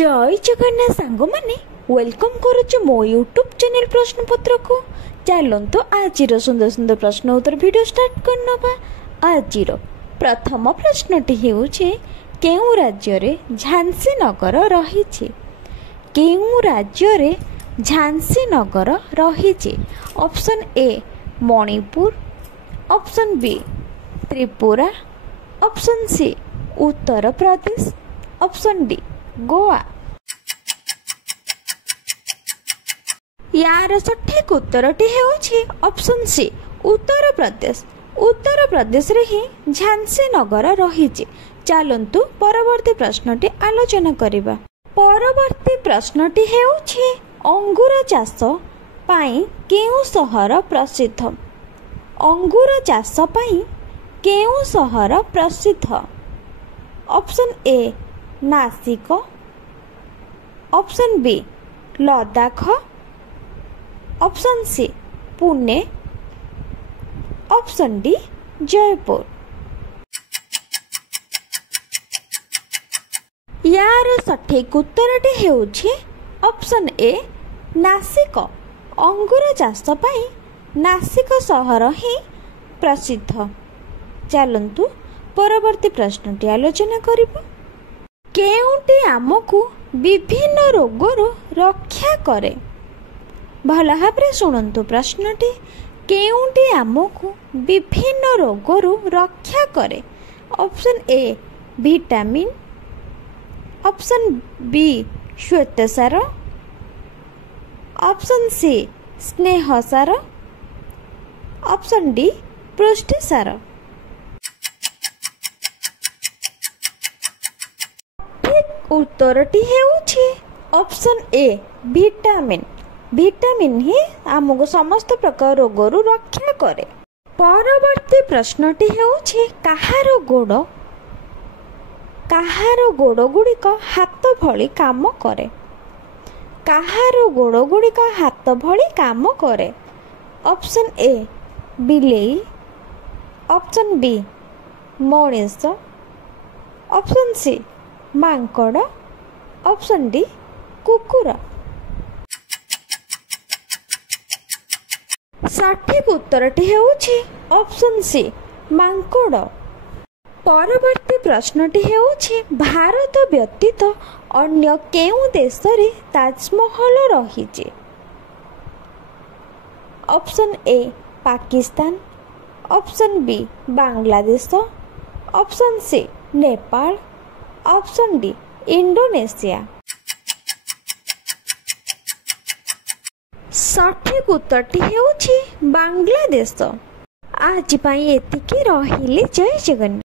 जय जगन्नाथ सांग मैंने वेलकम करुचे मो यूट्यूब चैनल प्रश्नपत्र को चलतु आज सुंदर सुंदर प्रश्न उत्तर वीडियो स्टार्ट करनबा। आज प्रथम प्रश्नटी हेउछे केउ राज्य रे झांसी नगर रहिछे। केउ राज्य रे झांसी नगर रहिछे। Option A Manipur, option B Tripura, option C Uttar Pradesh, option D Goa. यार सठिक उत्तरटी हेउछि ऑप्शन सी उत्तर प्रदेश। उत्तर प्रदेश रे ही झांसी नगर रहिछि। चलंतु परवर्ती प्रश्नटी आलोचना करिबा। परवर्ती प्रश्नटी हेउछि अंगूर चाष पाई केउ सहर प्रसिद्ध। अंगूर चाष पाई केउ सहर प्रसिद्ध। Option A Nashik, option B Ladakh, option C Pune, option D Jaipur. यार सठिक उत्तरटी हेउछि ऑप्शन ए नासिक। अंगूर चाष पाई नासिक सहर ही प्रसिद्ध। चलंतु परवर्ती प्रश्नटी आलोचना करिबा। केउटी आमको विभिन्न रोगरु रक्षा करे। भल भाबरे शुणन्तु प्रश्नटी। केउटी आमको विभिन्न रोगरु रक्षा करे। Option A vitamin, option B श्वेतसार, ऑप्शन सी स्नेहसार, ऑप्शन डी पुष्टिसार। उत्तरटी हेउछि ऑप्शन ए विटामिन। विटामिन ही आमको समस्त प्रकार रोगरु रक्षा करे। परवर्ती प्रश्नटी हेउछि काहार गोड़ गुड़िक हाथ भली काम करे। काहार गोड़ गुड़िक हाथ भली काम करे। ऑप्शन ए बिलेई, ऑप्शन बी मणिष, ऑप्शन सी मांकड़, ऑप्शन डी कुकुर। सठिक उत्तरटी हेउछि ऑप्शन सी मांकड़। परवर्ती प्रश्नटी हेउछि भारत व्यतीत अन्य केउ देश रे ताजमहल रहिछि। Option A Pakistan, option B Bangladesh, option C Nepal, option D Indonesia. सठिक उत्तरटी हेउछि बांग्लादेश। आज पई एतिकी रहिले। जय जगन्नाथ।